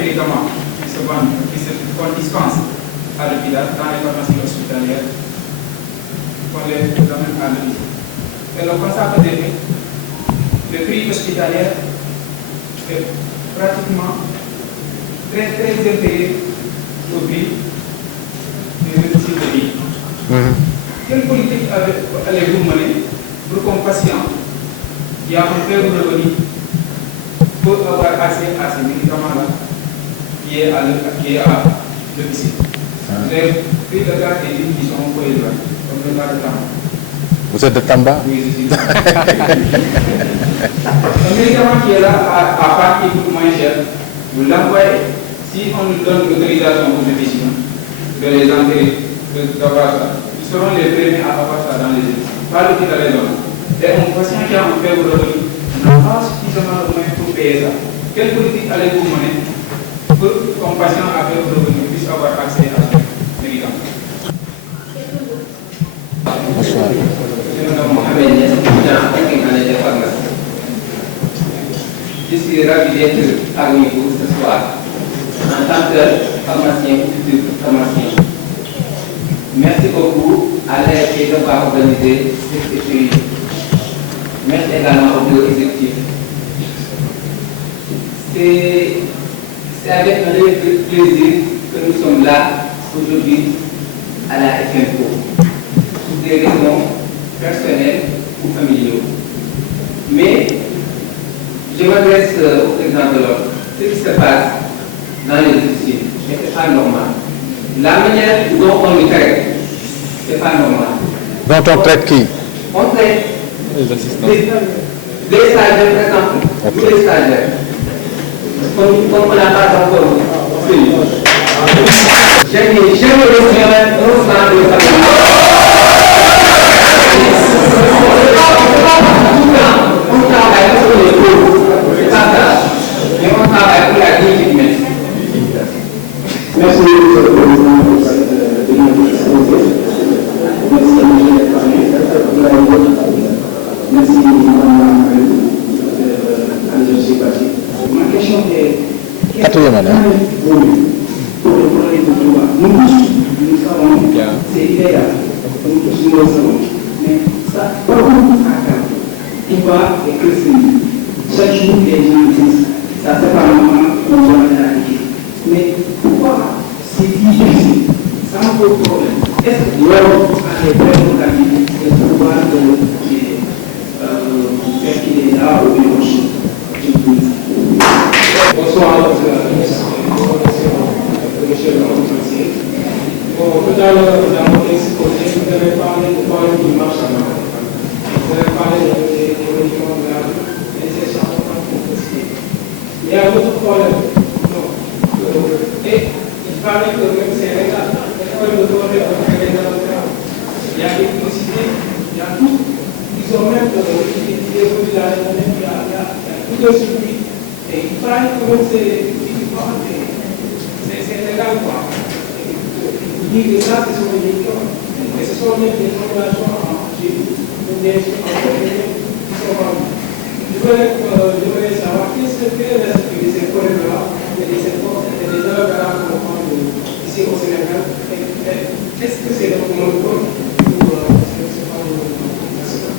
médicaments qui se vendent, qu'on dispense à l'hôpital, dans les pharmacies hospitalières, qu'on les amène à l'hôpital. Et le constat peut dire que le prix hospitalier est pratiquement très inférieur au prix du médecine de vie. Quelle politique allez-vous mener pour qu'un patient qui a un faible revenu peut avoir accès à ces médicaments-là qui est à l'hôpital? Les prix de garde des lignes qui sont un peu élevés, comme le cas de Tamba. Vous êtes de Tamba? Oui, je suis de Tamba. Un médicament qui est là à part qui coûte moins cher, vous l'envoyez. Si on nous donne l'autorisation aux médecins de les enterrer, d'avoir ça, ils seront les premiers à avoir ça dans les études. Pas l'hôpital les hommes. Et un patient qui a un faible revenu n'a pas suffisamment de moyens pour payer ça. Quelle politique allez-vous mener pour qu'un patient à faible revenu puisse avoir accès à ce médicament? Bonsoir. Je suis ravi d'être parmi vous ce soir en tant que pharmacien, futur pharmacien. Merci beaucoup à l'AFP d'avoir organisé cette étude. Merci également au bureau exécutif. C'est avec un réel plaisir que nous sommes là aujourd'hui à la FMO, pour des raisons personnelles ou familiaux. Mais je m'adresse au président de l'ordre. Ce qui se passe dans les officines, ce n'est pas normal. La manière dont on le traite, ce n'est pas normal. Donc on traite qui? On traite les assistants. Des stagiaires, par exemple, tous les stagiaires. Comme on n'a pas encore fait. J'aime le restaurant de famille. On travaille pour les pauvres, c'est pas ça. Mais on travaille pour la dignité humaine. Merci, M. le Président, pour cette exposé. Merci, M. le Président. Merci, Mme Anne-Josie Bati. Ma question est quatrième année. Pour le projet de Touba, nous tous, nous savons, c'est idéal. Nous tous, nous le savons. Mais ça, par contre, Touba est chrétien. Chaque jour, les gens disent, ça c'est pas normal, on doit l'éradiquer. Mais pourquoi c'est difficile? Ça me pose problème. Est-ce que l'homme a les vraies organisations de pouvoir faire qu'il est là au bureau? Bonsoir, monsieur le conseiller. Bon, tout à l'heure, dans votre exposé, vous avez parlé du marché à main. Vous avez parlé des religions de la vie, des échanges compliqués. Il y a un autre problème. Et il paraît que même c'est légal. L'école de droit est les avocats. Il y a l'électricité, il y a tout. Ils ont même des villages, il y a tout de suivi. Et il paraît que même c'est légal quoi. Il dit que ça, ce sont des gens. Et ce sont des populations en Chine, qui sont vendues. Je voudrais savoir qu'est-ce que c'est l'esprit de ces collègues-là et de ces forces et des œuvres-là qu'on prend ici au Sénégal. Est-ce que c'est notre monopole ou est-ce que c'est pas notre monopole?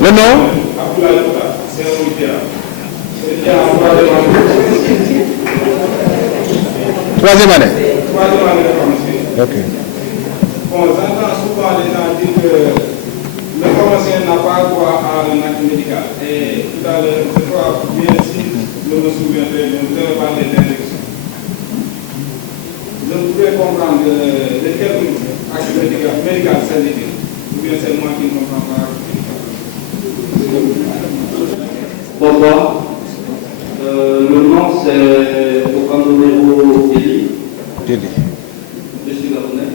Le nom? Abdoulaye Kouta, c'est un militaire. C'est un troisième année. Troisième année. Troisième année de pharmacie. Ok. Bon, j'entends souvent les gens dire que le pharmacien n'a pas droit à un acte médical. Et tout à l'heure, je crois bien si je me souviens très bien, vous avez parlé d'injection. Je pouvais comprendre de quel acte médical s'agit-il. Ou bien c'est moi qui ne comprends pas. Bonsoir. Le nom c'est Okandonero Deli. Deli. Je suis gabonais.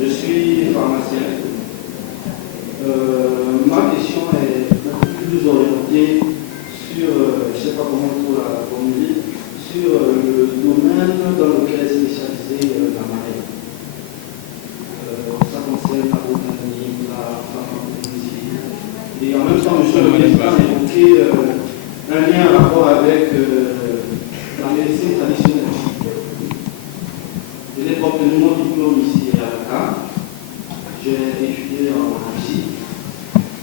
Je suis pharmacien. Ma question est plus orientée sur, je ne sais pas comment il faut la formuler, sur le domaine dans lequel est spécialisée la marée. Ça concerne la botanique, la pharmacologie. Et en même temps, monsieur le ministre a évoqué un lien à rapport avec la médecine traditionnelle. Je n'ai pas obtenu mon diplôme ici à Dakar. J'ai étudié en Russie.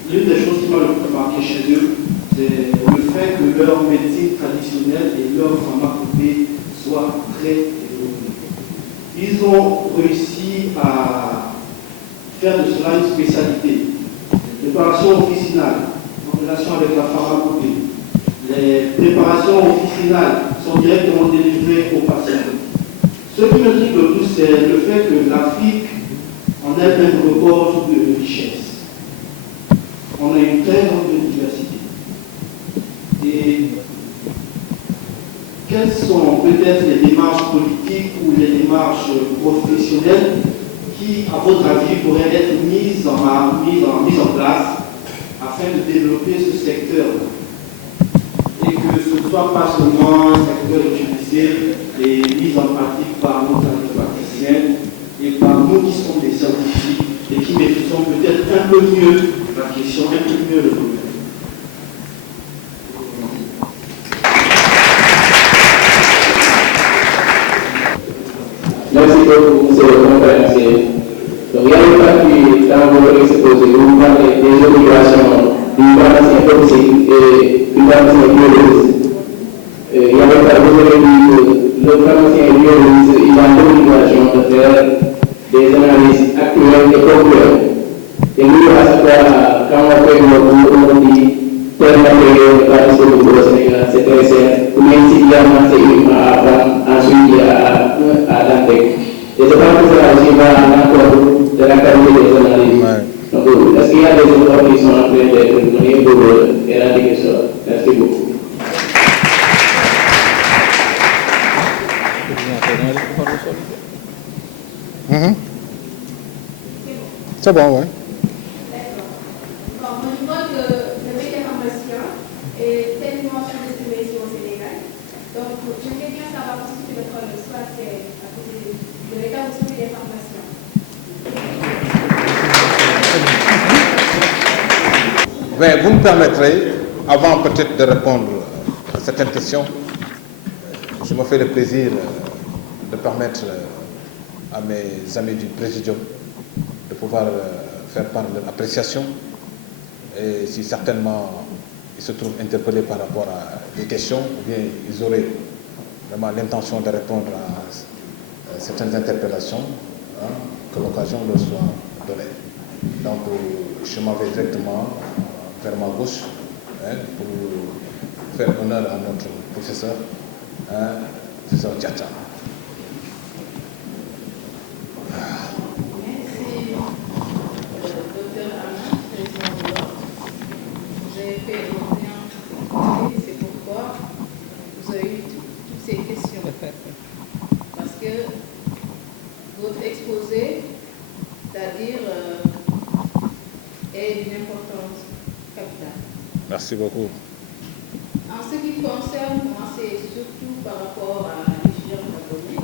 L'une des choses qui m'a le plus marqué chez eux, c'est le fait que leur médecine traditionnelle et leur pharmacopée soient très développées. Ils ont réussi à faire de cela une spécialité. Préparation officinale en relation avec la pharmacopée. Les préparations officinales sont directement délivrées aux patients. Ce qui me dit le plus, c'est le fait que l'Afrique en elle-même regorge de richesse. On a une très grande biodiversité. Et quelles sont peut-être les démarches politiques ou les démarches professionnelles qui, à votre avis, pourraient être mises en place afin de développer ce secteur et que ce ne soit pas seulement un secteur utilisé et mis en pratique par nos praticiens et par nous qui sommes des scientifiques et qui maîtrisons peut-être un peu mieux la question, un peu mieux le domaine. Merci beaucoup, monsieur le conférencier. Donc, il y a une partie dans votre exposé où vous parlez des obligations du pharmacien toxique et du pharmacien biologiste. Il y a une partie où vous avez dit que le pharmacien biologiste il a l'obligation de faire des analyses actuelles et concrètes. Et nous, à ce cas, quand on fait on dit tel matériel n'est pas disponible au Sénégal, c'est très cher. Ou bien si évidemment c'est uniquement à prendre, ensuite il y a à l'ANTEC. Et c'est pas que cela aussi va à l'encontre de la qualité des analyses. Donc, est-ce qu'il y a des efforts qui sont en train d'être menés pour éradiquer ça? Merci beaucoup. C'est bon, oui. D'accord. Bon, moi je vois que le médicamentation est tellement sous-estimé ici au Sénégal. Donc, j'aimerais bien savoir ce que le problème soit c'est à cause de l'état où sont les pharmaciens. Mais vous me permettrez, avant peut-être de répondre à certaines questions, je me fais le plaisir de permettre à mes amis du Présidium de pouvoir faire part de leur appréciation. Et si certainement ils se trouvent interpellés par rapport à des questions, ou bien ils auraient vraiment l'intention de répondre à certaines interpellations, que l'occasion leur soit donnée. Donc je m'en vais directement vers ma gauche pour faire honneur à notre professeur, professeur Diatta. Merci, docteur Anna, président de l'ordre. J'ai fait l'orientation, c'est pourquoi vous avez eu toutes ces questions. Parce que votre exposé, c'est-à-dire, est d'une importance capitale. Merci beaucoup. En ce qui concerne, moi, c'est surtout par rapport à l'étudiant gabonais.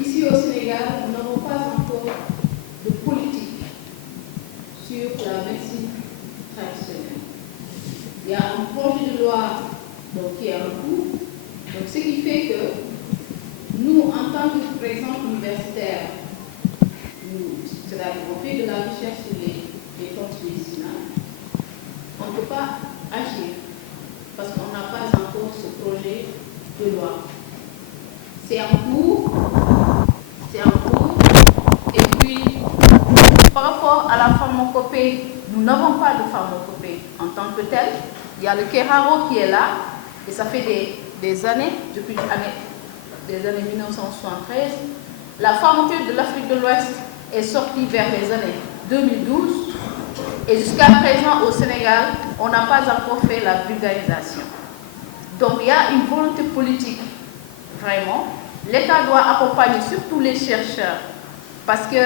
Ici au Sénégal, nous n'avons pas encore de politique sur la médecine traditionnelle. Il y a un projet de loi qui est en cours. Donc, ce qui fait que nous, en tant que, par exemple, universitaires, c'est-à-dire on fait de la recherche sur les plantes médicinales, on ne peut pas agir parce qu'on n'a pas encore ce projet de loi. C'est en cours. Et puis, par rapport à la pharmacopée, nous n'avons pas de pharmacopée en tant que telle. Il y a le Keraro qui est là, et ça fait des années, depuis les années 1973. La pharmacopée de l'Afrique de l'Ouest est sortie vers les années 2012. Et jusqu'à présent, au Sénégal, on n'a pas encore fait la vulgarisation. Donc, il y a une volonté politique, vraiment. L'État doit accompagner surtout les chercheurs. Parce que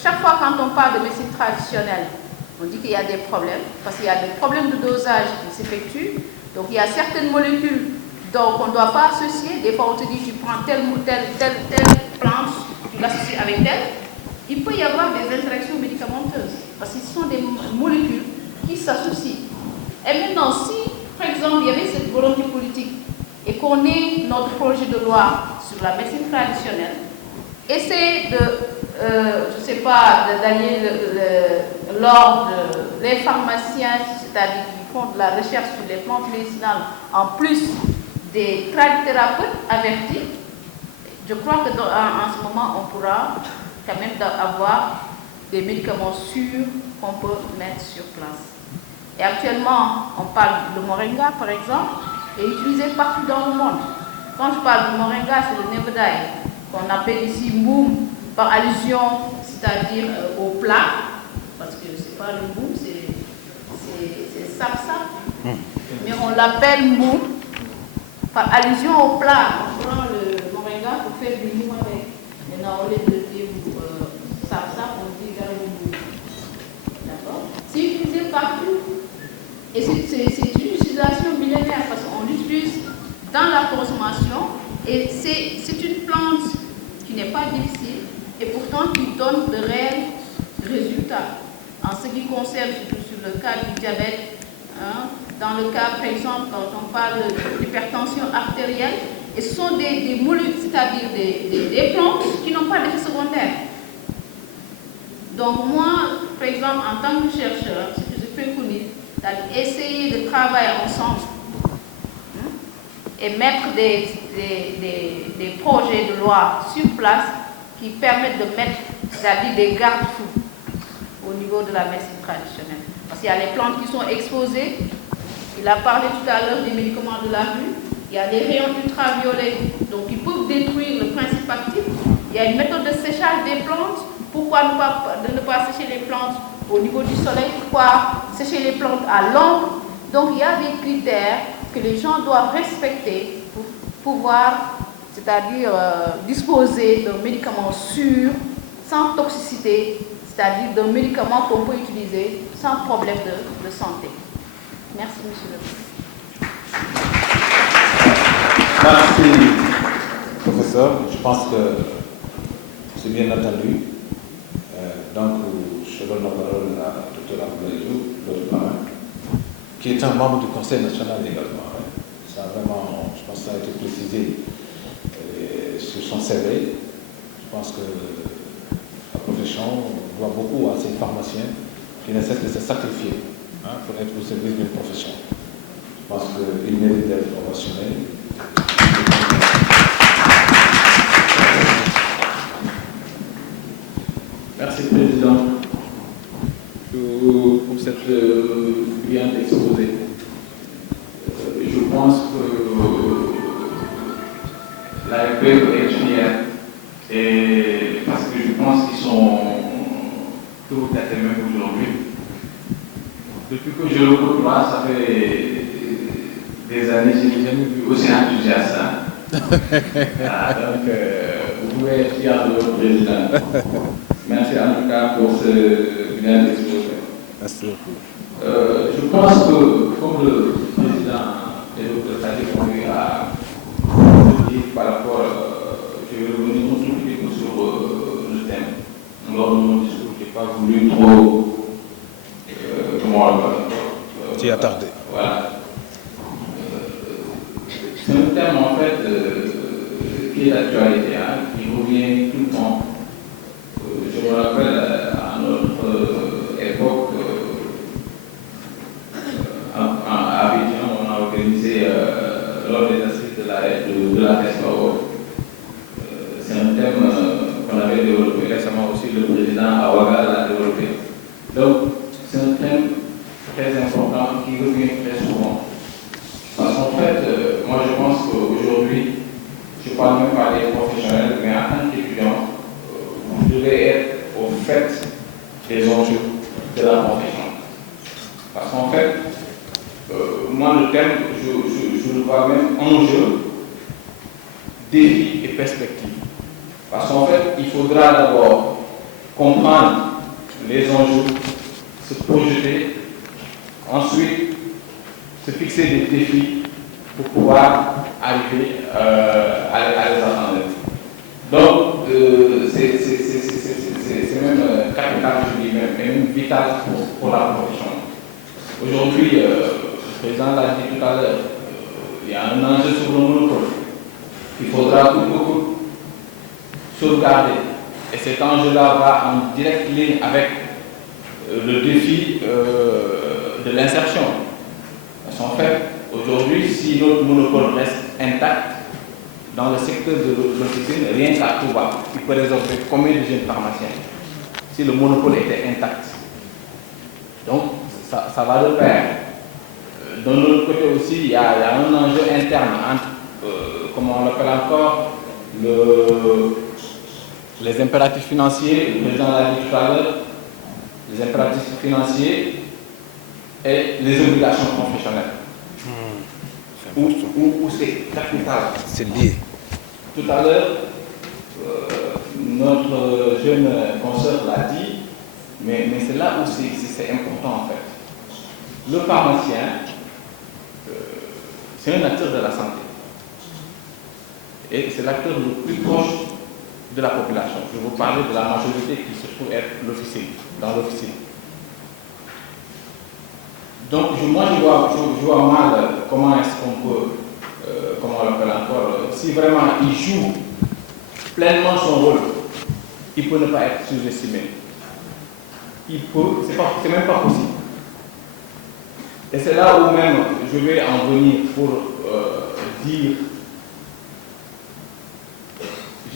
chaque fois quand on parle de médecine traditionnelle, on dit qu'il y a des problèmes. Parce qu'il y a des problèmes de dosage qui s'effectuent. Donc, il y a certaines molécules dont on ne doit pas associer. Des fois, on te dit tu prends telle plante, tu l'associes avec telle. Il peut y avoir des interactions médicamenteuses. Parce que ce sont des molécules qui s'associent. Et maintenant, si, par exemple, il y avait cette qu'on ait notre projet de loi sur la médecine traditionnelle, essayer de, je ne sais pas, d'aller l'ordre les pharmaciens, c'est-à-dire qui font de la recherche sur les plantes médicinales, en plus des tradithérapeutes avertis. Je crois que en ce moment, on pourra quand même avoir des médicaments sûrs qu'on peut mettre sur place. Et actuellement, on parle de moringa, par exemple, est utilisé partout dans le monde. Quand je parle de moringa, c'est le nebedaï, qu'on appelle ici moum, par allusion, c'est-à-dire au plat, parce que c'est pas le moum, c'est sapsa, mais on l'appelle moum, par allusion au plat. On prend le moringa pour faire du moum avec. Maintenant, au lieu de dire sapsa, on dit garoumou. D'accord? C'est utilisé partout. Et c'est une utilisation millénaire parce qu'on l'utilise dans la consommation et c'est une plante qui n'est pas difficile et pourtant qui donne de réels résultats. En ce qui concerne, surtout sur le cas du diabète, hein, dans le cas, par exemple, quand on parle d'hypertension artérielle, et ce sont des molécules, c'est-à-dire des plantes qui n'ont pas d'effet secondaire. Donc moi, par exemple, en tant que chercheur, ce que je préconise, c'est essayer de travailler ensemble et mettre des projets de loi sur place qui permettent de mettre, c'est-à-dire des garde-fous au niveau de la médecine traditionnelle. Parce qu'il y a les plantes qui sont exposées, il a parlé tout à l'heure des médicaments de la rue, il y a des rayons ultraviolets, donc ils peuvent détruire le principe actif. Il y a une méthode de séchage des plantes. Pourquoi ne pas sécher les plantes au niveau du soleil? Pourquoi sécher les plantes à l'ombre? Donc il y a des critères que les gens doivent respecter pour pouvoir, c'est-à-dire disposer d'un médicament sûr, sans toxicité, c'est-à-dire d'un médicament qu'on peut utiliser sans problème de santé. Merci, Monsieur le Président. Merci, professeur. Je pense que c'est bien entendu. Donc, je donne la parole à Dr. Abdoulaye, l'autre parrain, qui est un membre du Conseil national également. Ça vraiment, je pense que ça a été précisé sur son CV. Je pense que la profession doit beaucoup à ces pharmaciens qui ne cessent de se sacrifier pour être au service d'une profession. Je pense qu'il mérite d'être ovationné. Merci, Président, pour cette brillante exposé. Je pense que l'AFP peut être fière, et parce que je pense qu'ils sont tout à fait même aujourd'hui. Depuis que je le côtoie, ça fait des années, je n'ai jamais vu aussi enthousiaste. Donc, vous pouvez être fier de votre président. Merci en tout cas pour ce bien exposé. Merci beaucoup. Je pense que, comme le président et le Sadi ont eu à dire par rapport, je vais revenir un tout petit peu sur le thème. Lors de mon discours, je n'ai pas voulu trop t'y attarder. Voilà. C'est un thème en fait qui est d'actualité, qui revient tout le temps. Je me rappelle à notre époque, à Abidjan, on a organisé lors des assises de la FESPAO. C'est un thème qu'on avait développé récemment aussi, le président Awaga l'a développé. Donc, c'est un thème très important qui revient très souvent. Parce qu'en fait, moi je pense qu'aujourd'hui, je ne parle même pas des professionnels, mais en tant qu'étudiant, vous devez être au fait des enjeux de la profession. Parce qu'en fait, moi le thème, je le vois même enjeu, défi et perspective. Parce qu'en fait, il faudra d'abord comprendre les enjeux, se projeter, ensuite se fixer des défis pour pouvoir arriver à les atteindre. Donc, c'est même capital, je dis même vital pour la profession. Aujourd'hui, le président l'a dit tout à l'heure, il y a un enjeu sur le monopole qu'il faudra beaucoup sauvegarder. Et cet enjeu-là va en direct ligne avec le défi de l'insertion. Parce qu'en fait, aujourd'hui, si notre monopole reste intact, dans le secteur de l'officine, rien qu'à Touba, il peut résorber combien de jeunes pharmaciens si le monopole était intact. Donc, ça va de pair. D'un autre côté aussi, il y a un enjeu interne entre, comment on l'appelle encore, les impératifs financiers, le président l'a dit tout à l'heure, les impératifs financiers et les obligations professionnelles. Où c'est capital. C'est lié. Tout à l'heure, notre jeune consoeur l'a dit, mais c'est là où c'est important en fait. Le pharmacien, c'est un acteur de la santé. Et c'est l'acteur le plus proche de la population. Je vais vous parler de la majorité qui se trouve être l'officine, dans l'officine. Donc moi je vois mal comment est-ce qu'on peut, comment on l'appelle encore, si vraiment il joue pleinement son rôle, il peut ne pas être sous-estimé. Il peut, c'est même pas possible. Et c'est là où même je vais en venir pour dire,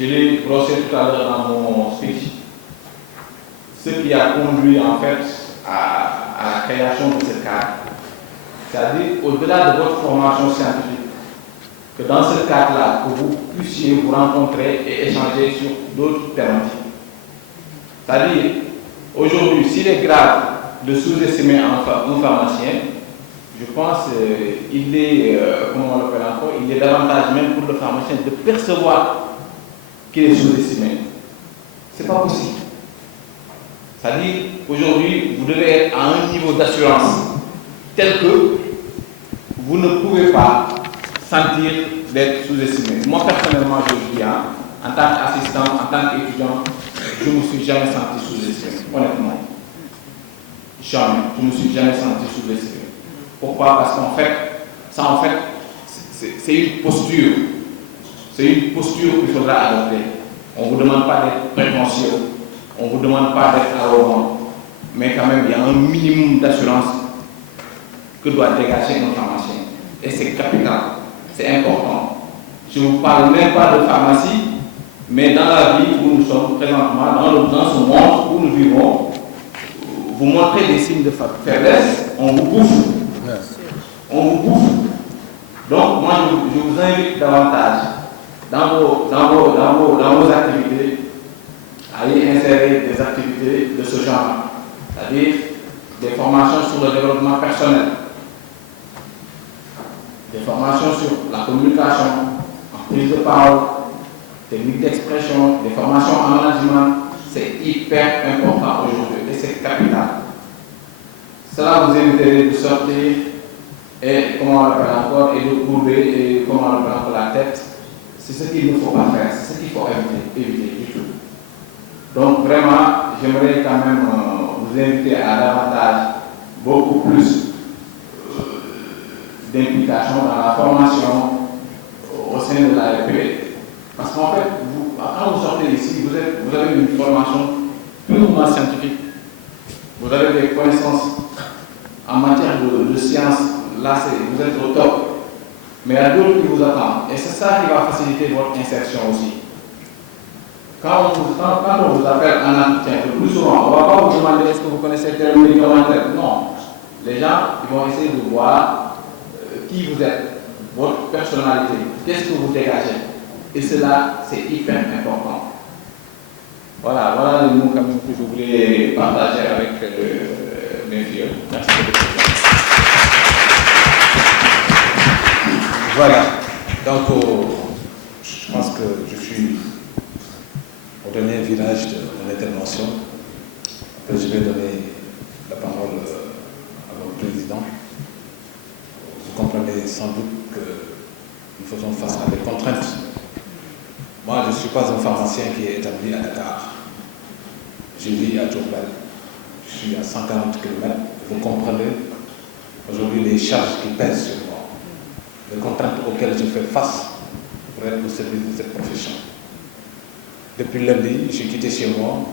je l'ai brossé tout à l'heure dans mon speech, ce qui a conduit en fait à la création de ce cadre. C'est-à-dire, au-delà de votre formation scientifique, que dans ce cadre-là, que vous puissiez vous rencontrer et échanger sur d'autres thématiques. C'est-à-dire, aujourd'hui, s'il est grave de sous-estimer un pharmacien, je pense qu'il est, comment on l'appelle encore, il est davantage même pour le pharmacien de percevoir qu'il est sous-estimé. Ce n'est pas possible. C'est-à-dire, aujourd'hui, vous devez être à un niveau d'assurance tel que vous ne pouvez pas sentir d'être sous-estimé. Moi, personnellement, je le dis, en tant qu'assistant, en tant qu'étudiant, je ne me suis jamais senti sous-estimé, honnêtement. Jamais. Je ne me suis jamais senti sous-estimé. Pourquoi? Parce qu'en fait, ça, en fait, c'est une posture. C'est une posture qu'il faudra adopter. On ne vous demande pas d'être prétentieux. On ne vous demande pas d'être arrogant. Mais quand même, il y a un minimum d'assurance que doit dégager nos pharmaciens. Et c'est capital. C'est important. Je ne vous parle même pas de pharmacie, mais dans la vie où nous sommes présentement, dans ce monde où nous vivons, vous montrez des signes de faiblesse, on vous bouffe. On vous bouffe. Donc, moi, je vous invite davantage dans vos activités à y insérer des activités de ce genre, c'est-à-dire des formations sur le développement personnel, des formations sur la communication, en prise de parole, technique d'expression, des formations en management. C'est hyper important aujourd'hui et c'est capital. Cela vous éviterait de sortir et, comment on l'appelle encore, et de courber et, comment on l'appelle encore, la tête. C'est ce qu'il ne faut pas faire, c'est ce qu'il faut éviter du tout. Donc vraiment, j'aimerais quand même vous inviter à davantage, beaucoup plus d'implication dans la formation au sein de la RP. Parce qu'en fait, quand vous sortez ici, vous avez une formation purement scientifique. Vous avez des connaissances en matière de sciences. Là, vous êtes au top. Mais il y a d'autres qui vous attendent. Et c'est ça qui va faciliter votre insertion aussi. Quand on vous appelle en entretien, le plus souvent, on ne va pas vous demander est-ce que vous connaissez tel médicamentaire. Non. Les gens ils vont essayer de voir qui vous êtes, votre personnalité, qu'est-ce que vous dégagez. Et cela, c'est hyper important. Voilà les mots quand même que je voulais partager avec mes vieux. Merci beaucoup. Voilà. Donc, je pense que je suis au dernier virage de l'intervention. Après, je vais donner la parole à notre président. Vous comprenez sans doute que nous faisons face à des contraintes. Moi, je ne suis pas un pharmacien qui est établi à Dakar. Je vis à Diourbel. Je suis à 140 km. Vous comprenez aujourd'hui les charges qui pèsent sur moi. les contraintes auxquelles je fais face pour être au service de cette profession. Depuis lundi, j'ai quitté chez moi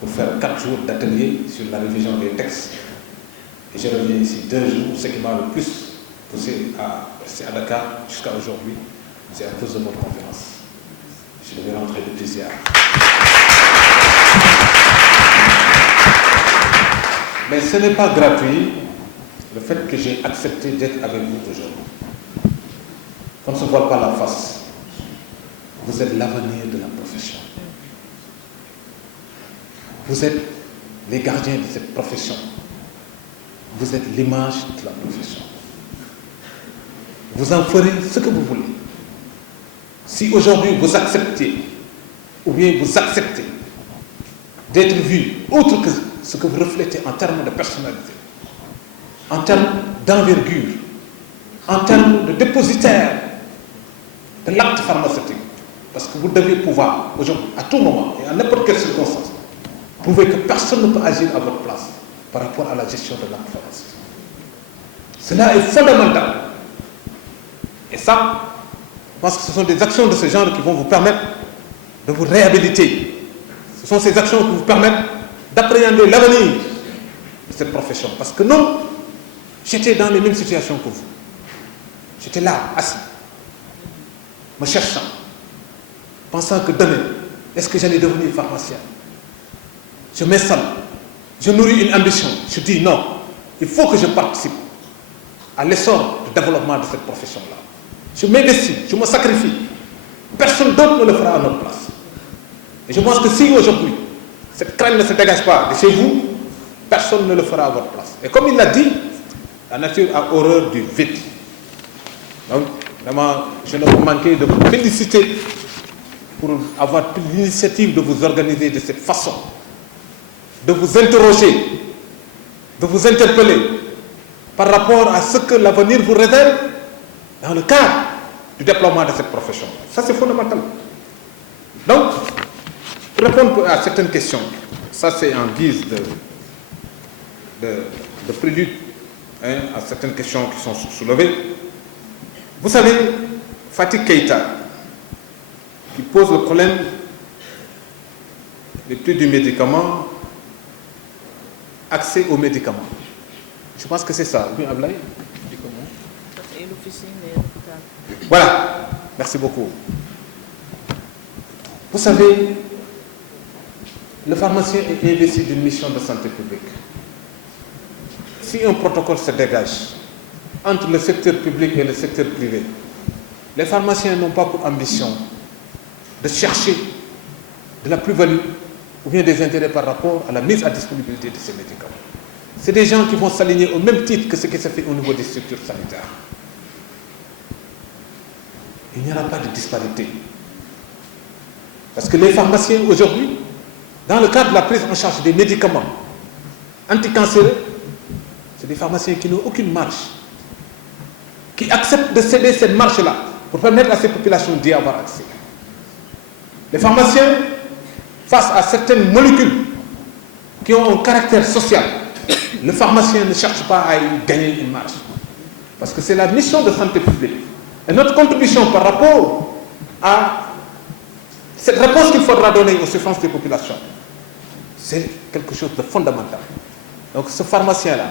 pour faire 4 jours d'atelier sur la révision des textes. Et je reviens ici 2 jours. Ce qui m'a le plus poussé à rester à Dakar jusqu'à aujourd'hui, c'est à cause de votre conférence. Je devais rentrer depuis hier. Mais ce n'est pas gratuit le fait que j'ai accepté d'être avec vous aujourd'hui. Qu'on ne se voit pas la face. Vous êtes l'avenir de la profession. Vous êtes les gardiens de cette profession. Vous êtes l'image de la profession. Vous en ferez ce que vous voulez. Si aujourd'hui vous acceptez, ou bien vous acceptez d'être vu autre que ce que vous reflétez en termes de personnalité, en termes d'envergure, en termes de dépositaire de l'acte pharmaceutique, parce que vous devez pouvoir, aujourd'hui, à tout moment et à n'importe quelle circonstance, prouver que personne ne peut agir à votre place par rapport à la gestion de l'acte pharmaceutique. Cela est fondamental. Et ça, je pense que ce sont des actions de ce genre qui vont vous permettre de vous réhabiliter. Ce sont ces actions qui vous permettent d'appréhender l'avenir de cette profession. Parce que non, j'étais dans les mêmes situations que vous. J'étais là, assis, me cherchant, pensant que demain, est-ce que j'allais devenir pharmacien? Je m'installe, je nourris une ambition. Je dis non, il faut que je participe à l'essor du développement de cette profession-là. Je m'investis, je me sacrifie. Personne d'autre ne le fera à notre place. Et je pense que si aujourd'hui, cette crainte ne se dégage pas de chez vous, personne ne le fera à votre place. Et comme il l'a dit, la nature a horreur du vide. Donc, vraiment, je ne peux manquer de vous féliciter pour avoir pris l'initiative de vous organiser de cette façon, de vous interroger, de vous interpeller par rapport à ce que l'avenir vous réserve dans le cadre du déploiement de cette profession. Ça, c'est fondamental. Donc, pour répondre à certaines questions, ça c'est en guise de prélude à certaines questions qui sont soulevées. Vous savez, Fatih Keïta, qui pose le problème des prix du médicament, accès aux médicaments. Je pense que c'est ça. Oui, Ablaye? Voilà, merci beaucoup. Vous savez, le pharmacien est investi d'une mission de santé publique. Si un protocole se dégage entre le secteur public et le secteur privé, les pharmaciens n'ont pas pour ambition de chercher de la plus-value ou bien des intérêts par rapport à la mise à disponibilité de ces médicaments. C'est des gens qui vont s'aligner au même titre que ce qui se fait au niveau des structures sanitaires. Il n'y aura pas de disparité. Parce que les pharmaciens aujourd'hui, dans le cadre de la prise en charge des médicaments anticancéreux, c'est des pharmaciens qui n'ont aucune marge, qui acceptent de céder cette marge-là pour permettre à ces populations d'y avoir accès. Les pharmaciens, face à certaines molécules qui ont un caractère social, le pharmacien ne cherche pas à y gagner une marge. Parce que c'est la mission de santé publique. Et notre contribution par rapport à cette réponse qu'il faudra donner aux souffrances des populations, c'est quelque chose de fondamental. Donc ce pharmacien-là,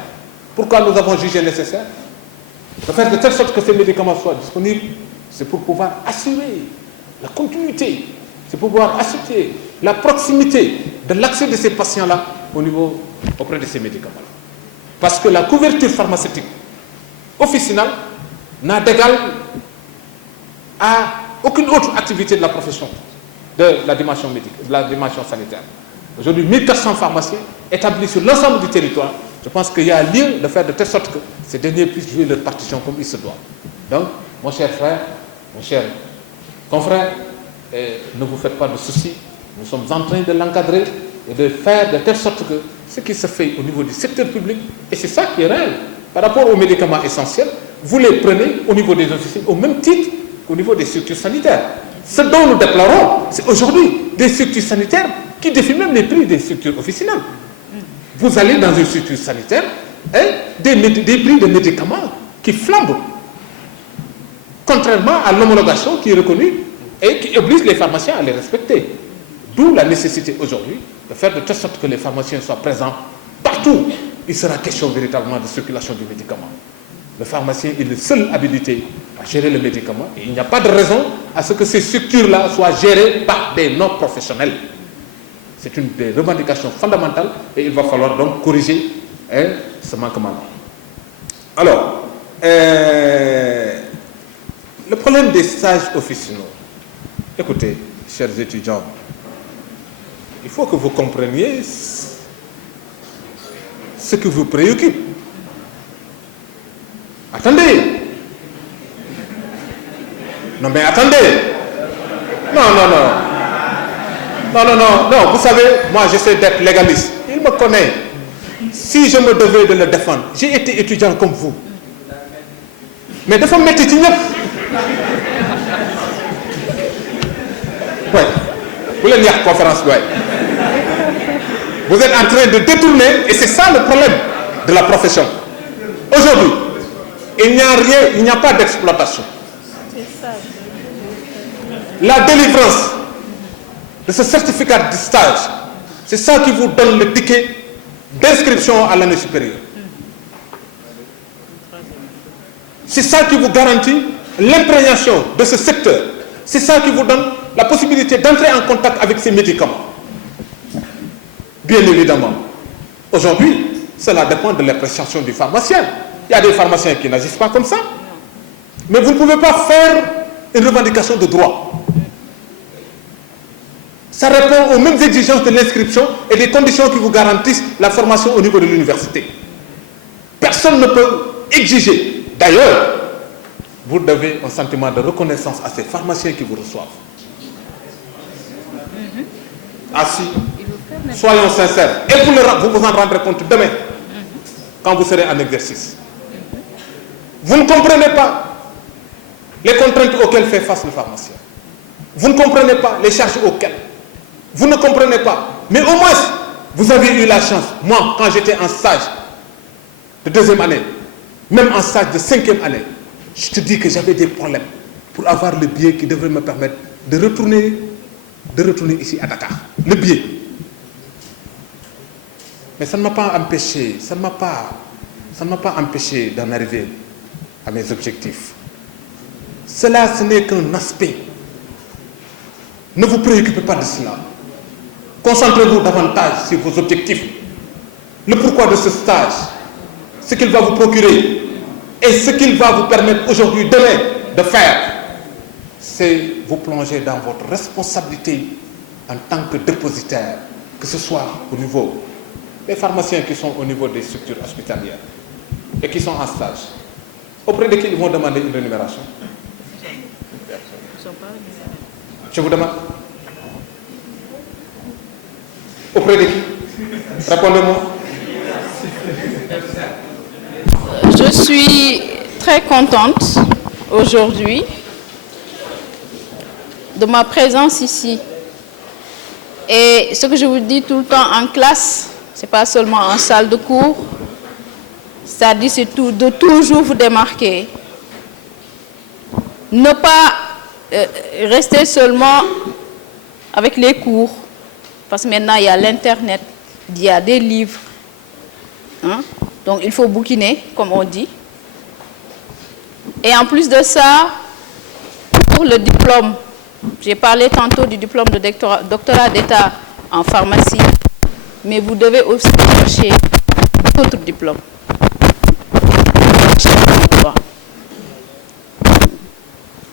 pourquoi nous avons jugé nécessaire de faire de telle sorte que ces médicaments soient disponibles? C'est pour pouvoir assurer la continuité, c'est pour pouvoir assurer la proximité de l'accès de ces patients-là auprès de ces médicaments-là. Parce que la couverture pharmaceutique officinale n'a d'égal à aucune autre activité de la profession, de la dimension médicale, de la dimension sanitaire. Aujourd'hui, 1400 pharmaciens établis sur l'ensemble du territoire. Je pense qu'il y a lieu de faire de telle sorte que ces derniers puissent jouer leur partition comme il se doit. Donc, mon cher frère, mon cher confrère, ne vous faites pas de soucis. Nous sommes en train de l'encadrer et de faire de telle sorte que ce qui se fait au niveau du secteur public, et c'est ça qui est réel, par rapport aux médicaments essentiels, vous les prenez au niveau des officines au même titre qu'au niveau des structures sanitaires. Ce dont nous déplorons, c'est aujourd'hui des structures sanitaires qui défient même les prix des structures officinales. Vous allez dans une structure sanitaire, des prix de médicaments qui flambent. contrairement à l'homologation qui est reconnue et qui oblige les pharmaciens à les respecter. D'où la nécessité aujourd'hui de faire de telle sorte que les pharmaciens soient présents partout. Il sera question véritablement de circulation du médicament. Le pharmacien est le seul habilité à gérer le médicament et il n'y a pas de raison à ce que ces structures-là soient gérées par des non-professionnels. C'est une des revendications fondamentales et il va falloir donc corriger ce manquement-là. Alors, le problème des stages officinaux. Écoutez, chers étudiants, il faut que vous compreniez ce qui vous préoccupe. Attendez. Non, mais attendez. Non, vous savez, moi j'essaie d'être légaliste. Il me connaît. Si je me devais de le défendre, j'ai été étudiant comme vous. Mais de fois, mettez une ouais. Vous voulez dire conférence, ouais. Vous êtes en train de détourner, et c'est ça le problème de la profession. Aujourd'hui, il n'y a rien, il n'y a pas d'exploitation. La délivrance de ce certificat de stage, c'est ça qui vous donne le ticket d'inscription à l'année supérieure. C'est ça qui vous garantit l'imprégnation de ce secteur. C'est ça qui vous donne la possibilité d'entrer en contact avec ces médicaments. Bien évidemment, aujourd'hui, cela dépend de l'appréciation du pharmacien. Il y a des pharmaciens qui n'agissent pas comme ça. Mais vous ne pouvez pas faire une revendication de droit. Ça répond aux mêmes exigences de l'inscription et des conditions qui vous garantissent la formation au niveau de l'université. Personne ne peut exiger. D'ailleurs, vous devez un sentiment de reconnaissance à ces pharmaciens qui vous reçoivent. Ainsi, soyons sincères. Et vous vous en rendrez compte demain, quand vous serez en exercice. Vous ne comprenez pas les contraintes auxquelles fait face le pharmacien. Vous ne comprenez pas les charges auxquelles. Vous ne comprenez pas. Mais au moins, vous avez eu la chance. Moi, quand j'étais en stage de 2e année, même en stage de 5e année, je te dis que j'avais des problèmes pour avoir le billet qui devrait me permettre de retourner ici à Dakar. Le billet. Mais ça ne m'a pas empêché, ça ne m'a pas empêché d'en arriver à mes objectifs. Cela, ce n'est qu'un aspect. Ne vous préoccupez pas de cela. Concentrez-vous davantage sur vos objectifs. Le pourquoi de ce stage, ce qu'il va vous procurer et ce qu'il va vous permettre aujourd'hui, demain, de faire, c'est vous plonger dans votre responsabilité en tant que dépositaire, que ce soit au niveau des pharmaciens qui sont au niveau des structures hospitalières et qui sont en stage, auprès de qui ils vont demander une rémunération. Je vous demande. Auprès de qui? Répondez-moi. Je suis très contente aujourd'hui de ma présence ici. Et ce que je vous dis tout le temps en classe, ce n'est pas seulement en salle de cours, c'est-à-dire c'est de toujours vous démarquer. Ne pas rester seulement avec les cours, parce que maintenant il y a l'Internet, il y a des livres. Hein? Donc il faut bouquiner, comme on dit. Et en plus de ça, pour le diplôme, j'ai parlé tantôt du diplôme de doctorat d'État en pharmacie, mais vous devez aussi chercher d'autres diplômes.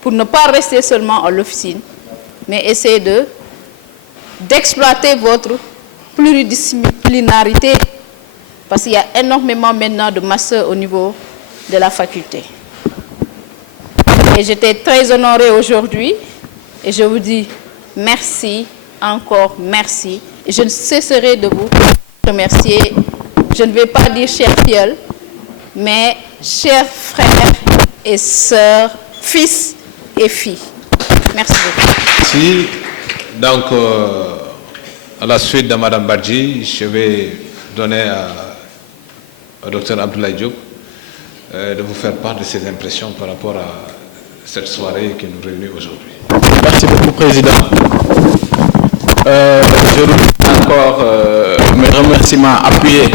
Pour ne pas rester seulement à l'officine, mais essayer d'exploiter votre pluridisciplinarité, parce qu'il y a énormément maintenant de masters au niveau de la faculté. Et j'étais très honorée aujourd'hui, et je vous dis merci, encore merci, et je ne cesserai de vous remercier. Je ne vais pas dire cher filleul, mais chers frères et sœurs, fils et filles. Merci beaucoup. Merci. Donc, à la suite de Mme Badji, je vais donner au Dr Abdoulaye Diop de vous faire part de ses impressions par rapport à cette soirée qui nous réunit aujourd'hui. Merci beaucoup, Président. Je remercie encore mes remerciements appuyés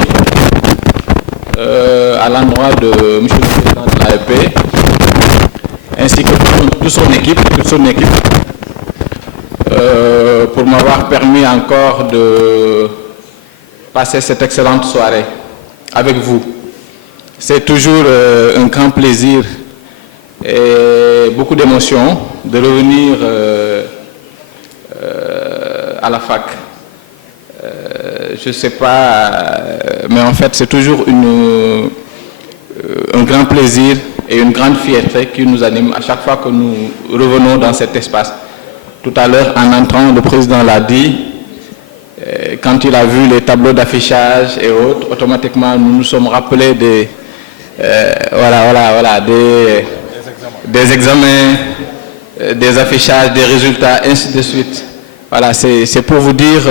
à l'endroit de M. le Président de l'AEP, ainsi que toute son équipe, pour m'avoir permis encore de passer cette excellente soirée avec vous. C'est toujours un grand plaisir et beaucoup d'émotion de revenir à la fac. Je ne sais pas, mais en fait c'est toujours un grand plaisir et une grande fierté qui nous anime à chaque fois que nous revenons dans cet espace. Tout à l'heure, en entrant, le président l'a dit, quand il a vu les tableaux d'affichage et autres, automatiquement nous nous sommes rappelés des examens, des affichages, des résultats, ainsi de suite. Voilà, c'est pour vous dire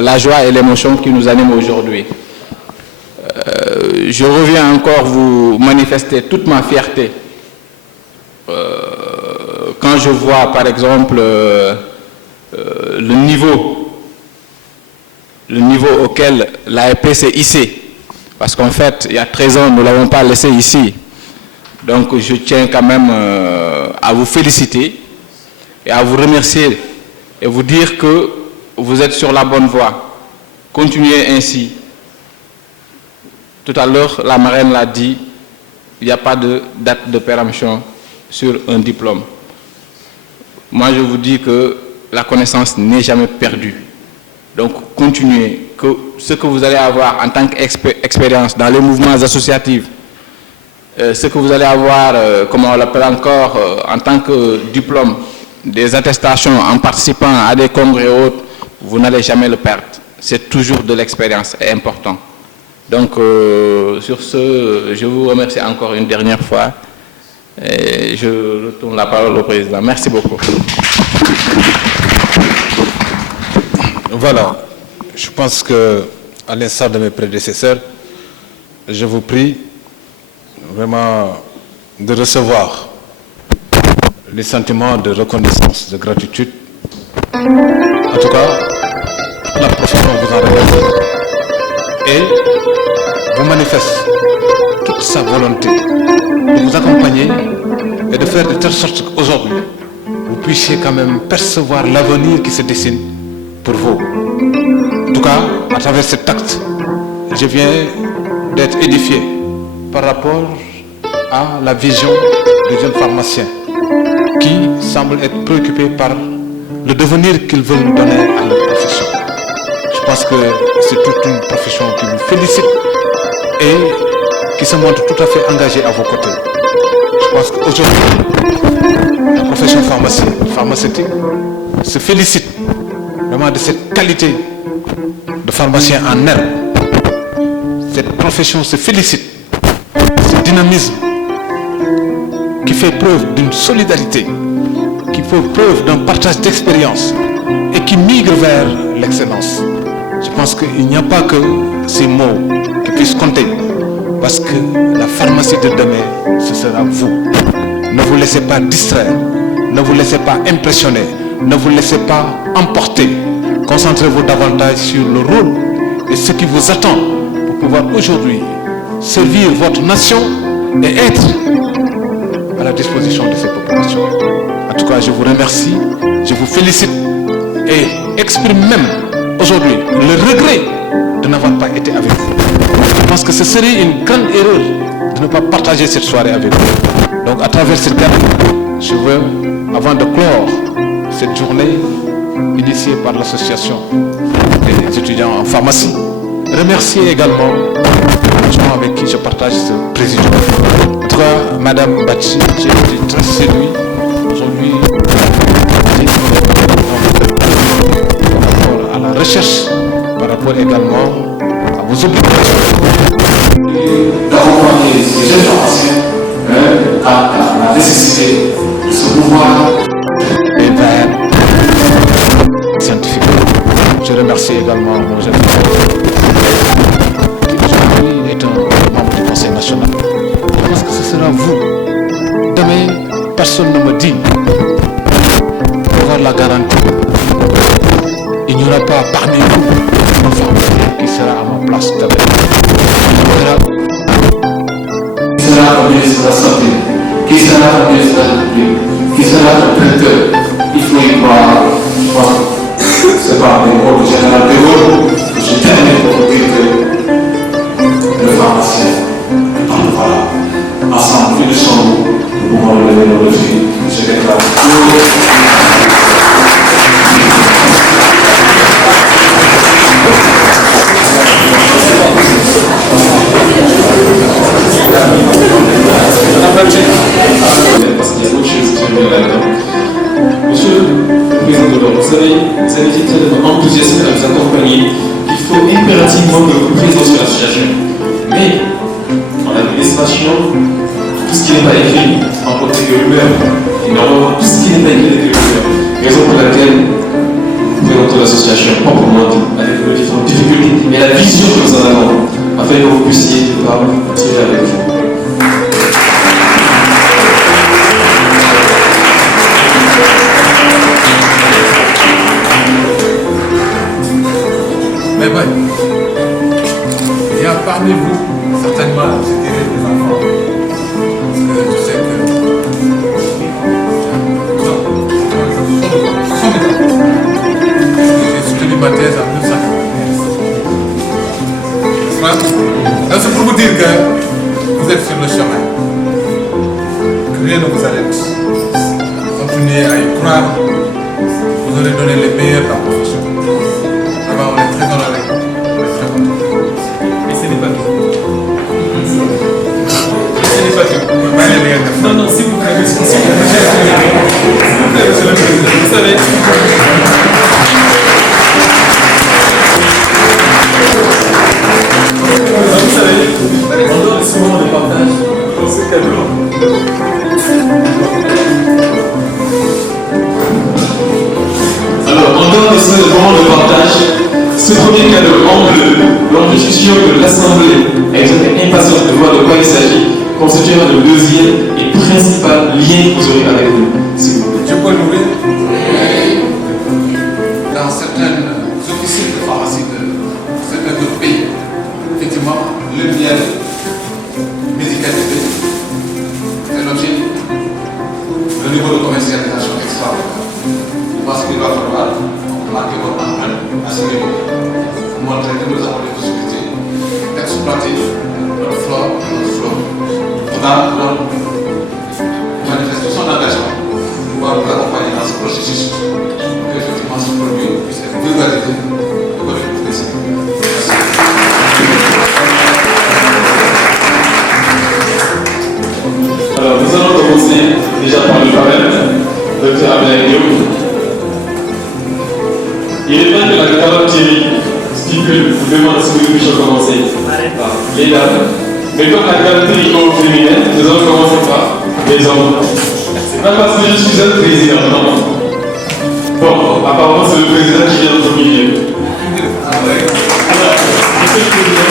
la joie et l'émotion qui nous animent aujourd'hui. Je reviens encore vous manifester toute ma fierté quand je vois par exemple le niveau auquel l'AEP s'est hissée. Parce qu'en fait, il y a 13 ans, nous ne l'avons pas laissé ici. Donc je tiens quand même à vous féliciter et à vous remercier et vous dire que vous êtes sur la bonne voie. Continuez ainsi. Tout à l'heure, la marraine l'a dit, il n'y a pas de date de péremption sur un diplôme. Moi, je vous dis que la connaissance n'est jamais perdue. Donc, continuez. Que ce que vous allez avoir en tant qu'expérience dans les mouvements associatifs, ce que vous allez avoir, comme on l'appelle encore, en tant que diplôme, des attestations en participant à des congrès et autres, vous n'allez jamais le perdre. C'est toujours de l'expérience et important. Donc, sur ce, je vous remercie encore une dernière fois et je retourne la parole au président. Merci beaucoup. Voilà, je pense que, à l'instar de mes prédécesseurs, je vous prie vraiment de recevoir les sentiments de reconnaissance, de gratitude. En tout cas, la profession vous en remercie et vous manifeste toute sa volonté de vous accompagner et de faire de telle sorte qu'aujourd'hui, vous puissiez quand même percevoir l'avenir qui se dessine pour vous. En tout cas, à travers cet acte, je viens d'être édifié par rapport à la vision des jeunes pharmaciens qui semblent être préoccupés par le devenir qu'ils veulent donner à leur profession. Je pense que c'est toute une profession qui vous félicite et qui se montre tout à fait engagée à vos côtés. Je pense qu'aujourd'hui, la profession pharmaceutique se félicite vraiment de cette qualité de pharmacien en herbe. Cette profession se félicite de ce dynamisme qui fait preuve d'une solidarité, qui fait preuve d'un partage d'expérience et qui migre vers l'excellence. Je pense qu'il n'y a pas que ces mots qui puissent compter, parce que la pharmacie de demain, ce sera vous. Ne vous laissez pas distraire, ne vous laissez pas impressionner, ne vous laissez pas emporter. Concentrez-vous davantage sur le rôle et ce qui vous attend pour pouvoir aujourd'hui servir votre nation et être à la disposition de ces populations. En tout cas, je vous remercie, je vous félicite et exprime même aujourd'hui le regret de n'avoir pas été avec vous. Je pense que ce serait une grande erreur de ne pas partager cette soirée avec vous. Donc à travers cette carte, je veux, avant de clore cette journée initiée par l'association des étudiants en pharmacie, remercier également les gens avec qui je partage ce président. En tout cas, Madame Bachi, j'ai été très séduit aujourd'hui par rapport à la recherche, par rapport également à vos obligations. D'accompagner les jeunes pharmaciens à la nécessité de se mouvoir et vers scientifique. Je remercie également mon jeune qui aujourd'hui est un membre du Conseil national. Parce que ce sera vous, demain, personne ne me dit avoir la garantie. Il n'y aura pas parmi vous un pharmacien qui sera à ma place d'abord. Qui sera au ministre de la Santé, qui sera au ministre de la République, qui sera au directeur. Il faut y croire. C'est pas le rôle du général de Gaulle. J'ai terminé pour dire que le pharmacien, donc voilà, ensemble, une chambre, nous pouvons lever nos défis. Je déclare. Parce qu'il y a autre chose que j'aimerais là-dedans. Monsieur le Président, vous avez été très enthousiasmé à vous accompagner qu'il faut impérativement que vous présentiez sur l'association. Mais en administration, tout ce qui n'est pas écrit en politique de rumeur, et normalement tout ce qui n'est pas écrit n'est que rumeur. Raison pour laquelle vous présentez l'association proprement dit, avec nos différentes difficultés, mais la vision que nous en avons, afin que vous puissiez pouvoir tirer avec vous. Mais ouais, il y a parmi vous, certainement, je dirais des enfants. Parce que je sais que ce sont des enfants. J'ai soutenu ma thèse en 1995. Donc c'est pour vous dire que vous êtes sur le chemin. Que rien ne vous arrête. Continuez à y croire. Vous aurez donné les meilleurs dans la profession. On est très honoré. Mais ce n'est pas tout. Ce n'est pas tout. Non, non, s'il vous plaît, monsieur le Président, vous savez. Vous savez, en dehors de ce moment de partage, dans ce cadeau, alors, en dehors de ce moment de partage, ce premier cadeau en bleu, dont je suis sûr que l'Assemblée est impatiente de voir de quoi il s'agit, constituera le deuxième et principal lien que vous aurez avec nous. S'il vous plaît. Je peux l'ouvrir? Dans certaines officines de pharmacie de certains autres pays, effectivement, le miel médicalisé fait l'objet d'un niveau de commercialisation extraordinaire. Parce qu'il va falloir marquer votre empreinte à ce niveau, montrer que nous avons les possibilités d'exploiter notre flore et notre flore. On a donc manifesté son engagement pour pouvoir vous accompagner dans ce processus pour qu'effectivement ce produit puisse être vulgarisé et qu'on ait plus de ça. Alors, nous allons commencer déjà par le parrain, Dr. Abel Diop. Il est vrai que la carotte Thierry stipule ou demande à ce que nous puissions commencer par les dames. Mais comme la carotte au féminin, nous allons commencer par les hommes. C'est pas parce que je suis un président, non. Bon, apparemment c'est le président qui vient de notre milieu. Alors, monsieur le président,